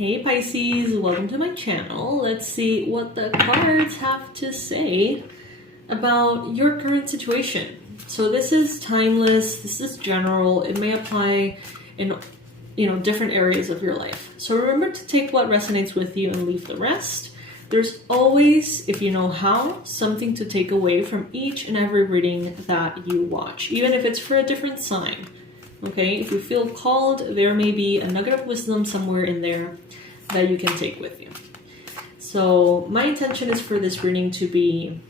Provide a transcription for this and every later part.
Hey Pisces, welcome to my channel. Let's see what the cards have to say about your current situation. So this is timeless, this is general, it may apply in different areas of your life. So remember to take what resonates with you and leave the rest. There's always, if you know how, something to take away from each and every reading that you watch, even if it's for a different sign. Okay, if you feel called, there may be a nugget of wisdom somewhere in there that you can take with you. So my intention is for this reading to be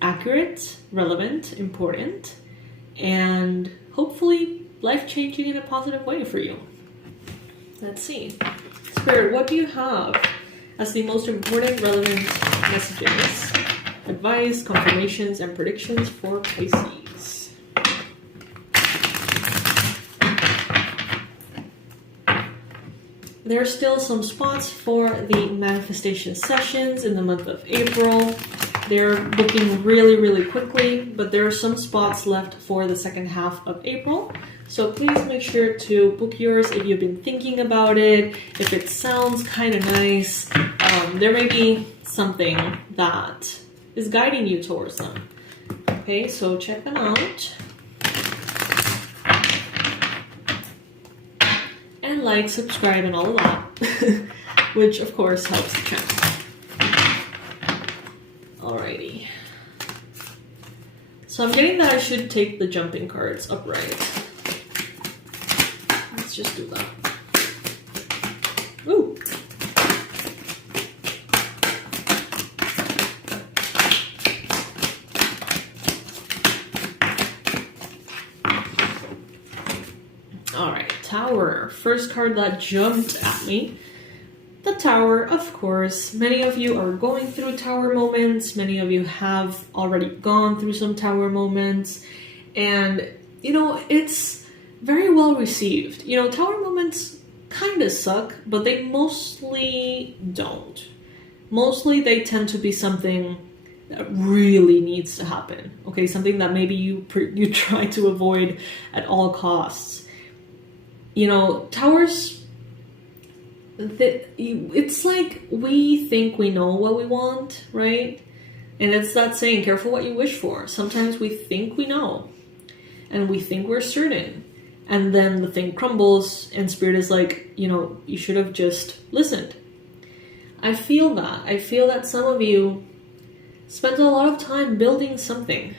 accurate, relevant, important, and hopefully life-changing in a positive way for you. Let's see. Spirit, what do you have as the most important, relevant messages, advice, confirmations, and predictions for Pisces? There are still some spots for the manifestation sessions in the month of April. They're booking really quickly, but there are some spots left for the second half of April. So please make sure to book yours if you've been thinking about it. If it sounds kind of nice, there may be something that is guiding you towards them. Okay, so check them out. And like, subscribe, and all of that, which of course helps the channel. Alrighty. So I'm getting that I should take the jumping cards upright. Let's just do that. Ooh. Alright, Tower. First card that jumped at me. The Tower, of course. Many of you are going through Tower moments. Many of you have already gone through some Tower moments. And, it's very well received. Tower moments kind of suck, but they mostly don't. Mostly they tend to be something that really needs to happen. Okay, something that maybe you try to avoid at all costs. Towers, it's like we think we know what we want, right? And it's that saying, careful what you wish for. Sometimes we think we know, and we think we're certain, and then the thing crumbles, and Spirit is like, you should have just listened. I feel that. I feel that some of you spent a lot of time building something.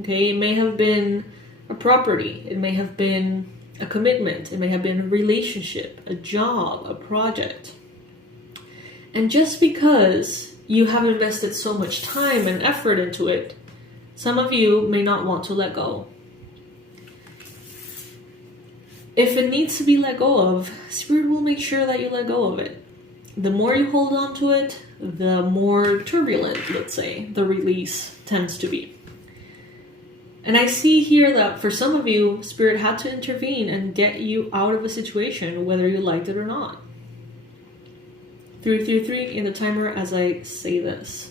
Okay, it may have been a property. It may have been a commitment. It may have been a relationship, a job, a project. And just because you have invested so much time and effort into it, some of you may not want to let go. If it needs to be let go of, Spirit will make sure that you let go of it. The more you hold on to it, the more turbulent, let's say, the release tends to be. And I see here that for some of you, Spirit had to intervene and get you out of a situation, whether you liked it or not. 333 in the timer as I say this.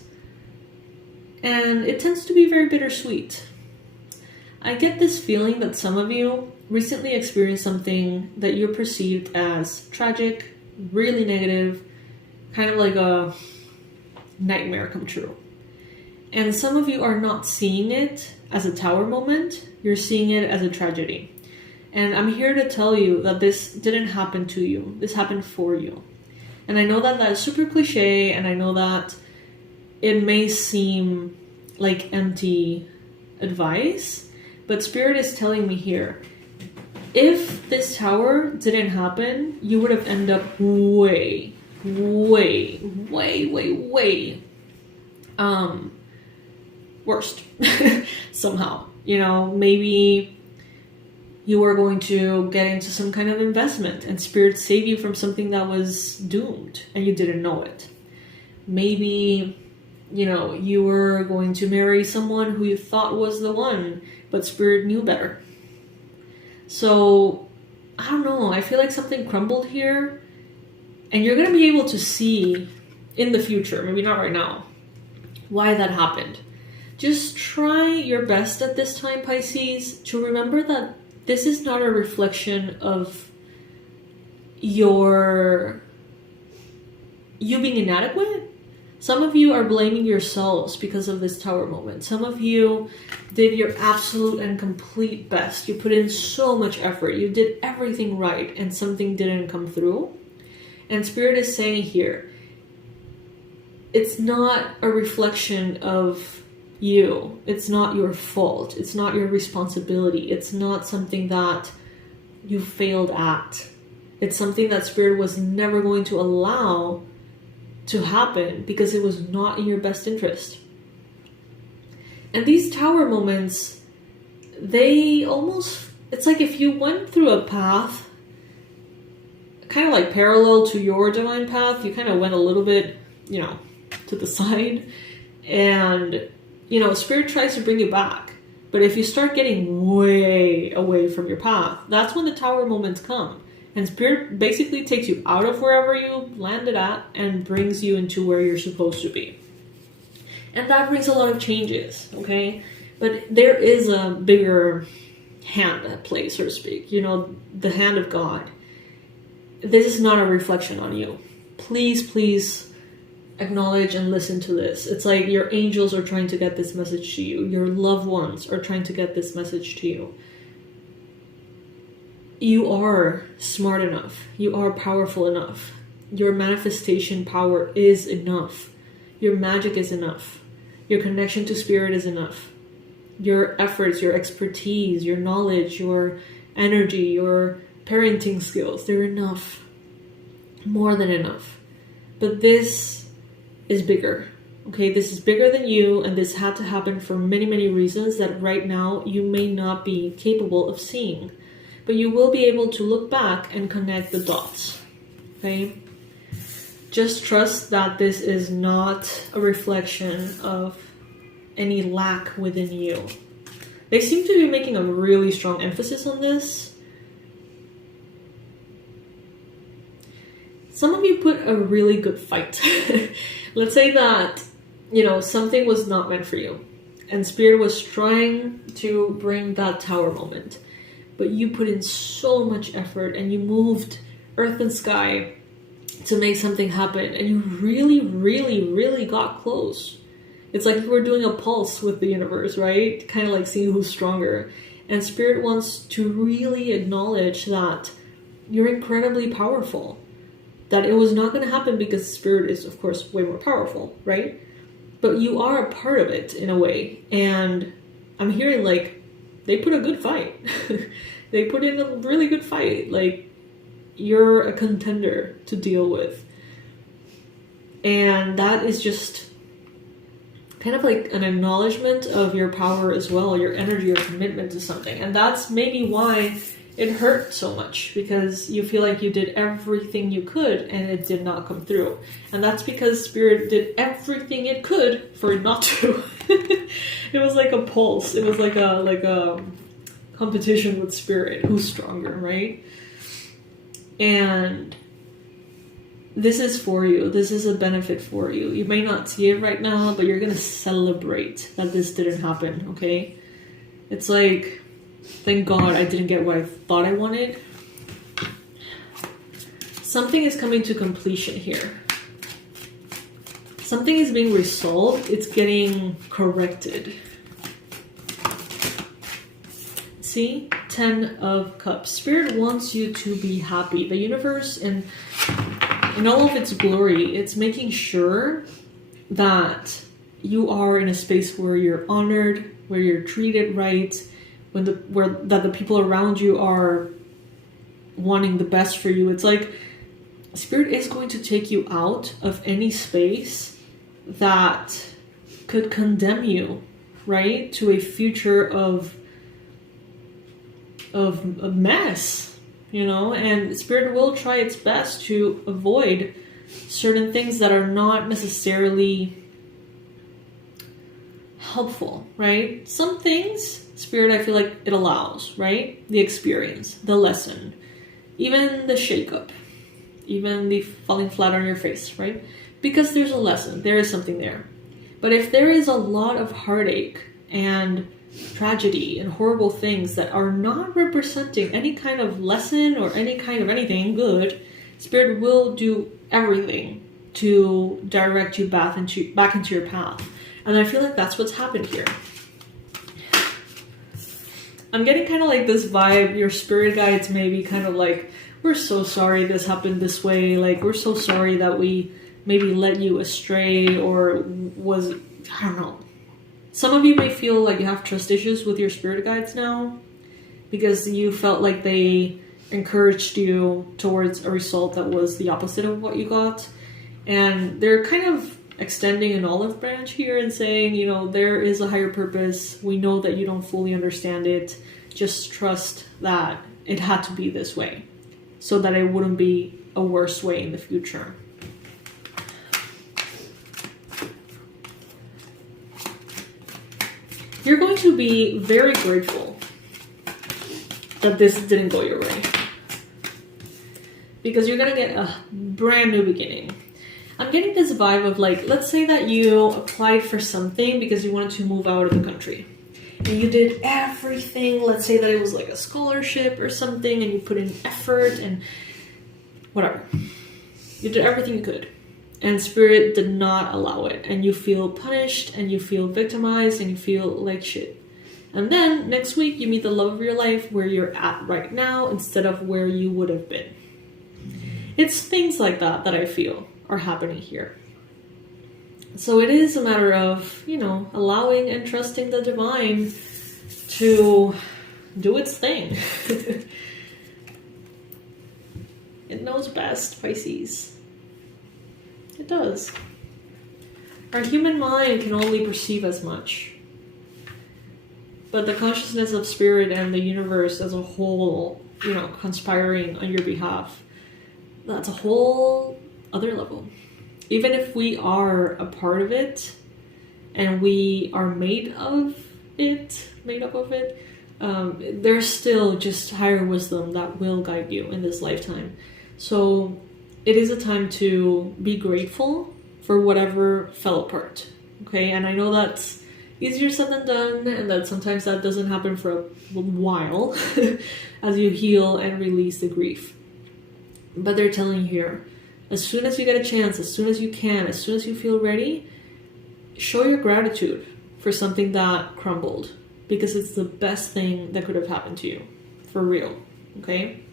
And it tends to be very bittersweet. I get this feeling that some of you recently experienced something that you perceived as tragic, really negative, kind of like a nightmare come true. And some of you are not seeing it as a Tower moment, you're seeing it as a tragedy. And I'm here to tell you that this didn't happen to you, this happened for you. And I know that that's super cliche, and I know that it may seem like empty advice, but Spirit is telling me here, if this Tower didn't happen, you would have ended up way worst somehow. Maybe you were going to get into some kind of investment and Spirit saved you from something that was doomed and you didn't know it. Maybe you were going to marry someone who you thought was the one, but Spirit knew better. So I don't know, I feel like something crumbled here, and you're going to be able to see in the future, maybe not right now, why that happened. Just try your best at this time, Pisces, to remember that this is not a reflection of your you being inadequate. Some of you are blaming yourselves because of this Tower moment. Some of you did your absolute and complete best. You put in so much effort. You did everything right and something didn't come through. And Spirit is saying here, it's not a reflection of you. It's not your fault. It's not your responsibility. It's not something that you failed at. It's something that Spirit was never going to allow to happen because it was not in your best interest. And these Tower moments, they almost, it's like if you went through a path kind of like parallel to your divine path, you kind of went a little bit, you know, to the side, and you know, Spirit tries to bring you back. But if you start getting way away from your path, that's when the Tower moments come. And Spirit basically takes you out of wherever you landed at and brings you into where you're supposed to be. And that brings a lot of changes, okay? But there is a bigger hand at play, so to speak. You know, the hand of God. This is not a reflection on you. Please, please acknowledge and listen to this. It's like your angels are trying to get this message to you. Your loved ones are trying to get this message to you. You are smart enough. You are powerful enough. Your manifestation power is enough. Your magic is enough. Your connection to Spirit is enough. Your efforts, your expertise, your knowledge, your energy, your parenting skills, they're enough. More than enough. But this is bigger. Okay, this is bigger than you, and this had to happen for many, many reasons that right now you may not be capable of seeing. But you will be able to look back and connect the dots, okay? Just trust that this is not a reflection of any lack within you. They seem to be making a really strong emphasis on this. Some of you put a really good fight. Let's say that, you know, something was not meant for you, and Spirit was trying to bring that Tower moment. But you put in so much effort and you moved earth and sky to make something happen. And you really, really, really got close. It's like you were doing a pulse with the universe, right? Kind of like seeing who's stronger. And Spirit wants to really acknowledge that you're incredibly powerful. That it was not going to happen because Spirit is, of course, way more powerful, right? But you are a part of it in a way. And I'm hearing like, they put a good fight. They put in a really good fight. Like, you're a contender to deal with. And that is just kind of like an acknowledgement of your power as well, your energy, your commitment to something. And that's maybe why it hurt so much, because you feel like you did everything you could and it did not come through. And that's because Spirit did everything it could for it not to. It was like a pulse. It was like a competition with Spirit. Who's stronger, right? And this is for you. This is a benefit for you. You may not see it right now, but you're going to celebrate that this didn't happen, okay? It's like, thank God I didn't get what I thought I wanted. Something is coming to completion here. Something is being resolved. It's getting corrected. See? 10 of Cups. Spirit wants you to be happy. The universe, in all of its glory, it's making sure that you are in a space where you're honored, where you're treated right, that the people around you are wanting the best for you. It's like Spirit is going to take you out of any space that could condemn you, right, to a future of a mess, you know. And Spirit will try its best to avoid certain things that are not necessarily helpful, right? Some things Spirit, I feel like it allows, right? The experience, the lesson, even the shakeup, even the falling flat on your face, right? Because there's a lesson, there is something there. But if there is a lot of heartache and tragedy and horrible things that are not representing any kind of lesson or any kind of anything good, Spirit will do everything to direct you back into your path. And I feel like that's what's happened here. I'm getting kind of like this vibe, your spirit guides may be kind of like, we're so sorry this happened this way. Like, we're so sorry that we maybe led you astray, or was, I don't know. Some of you may feel like you have trust issues with your spirit guides now because you felt like they encouraged you towards a result that was the opposite of what you got. And they're kind of extending an olive branch here and saying, you know, there is a higher purpose. We know that you don't fully understand it. Just trust that it had to be this way so that it wouldn't be a worse way in the future. You're going to be very grateful that this didn't go your way, because you're going to get a brand new beginning. I'm getting this vibe of like, let's say that you applied for something because you wanted to move out of the country. And you did everything, let's say that it was like a scholarship or something, and you put in effort and whatever. You did everything you could. And spirit did not allow it. And you feel punished, and you feel victimized, and you feel like shit. And then next week you meet the love of your life where you're at right now instead of where you would have been. It's things like that that I feel are happening here. So it is a matter of, you know, allowing and trusting the divine to do its thing. It knows best, Pisces. It does. Our human mind can only perceive as much. But the consciousness of spirit and the universe as a whole, you know, conspiring on your behalf, that's a whole other level. Even if we are a part of it and we are made up of it, there's still just higher wisdom that will guide you in this lifetime. So it is a time to be grateful for whatever fell apart. Okay, and I know that's easier said than done, and that sometimes that doesn't happen for a while as you heal and release the grief. But they're telling you here, as soon as you get a chance, as soon as you can, as soon as you feel ready, show your gratitude for something that crumbled, because it's the best thing that could have happened to you. For real. Okay?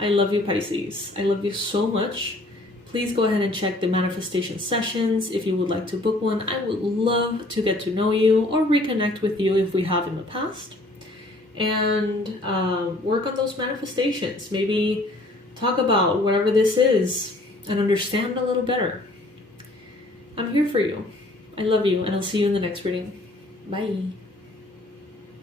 I love you, Pisces. I love you so much. Please go ahead and check the manifestation sessions if you would like to book one. I would love to get to know you or reconnect with you if we have in the past. And work on those manifestations. Maybe talk about whatever this is and understand a little better. I'm here for you. I love you, and I'll see you in the next reading. Bye.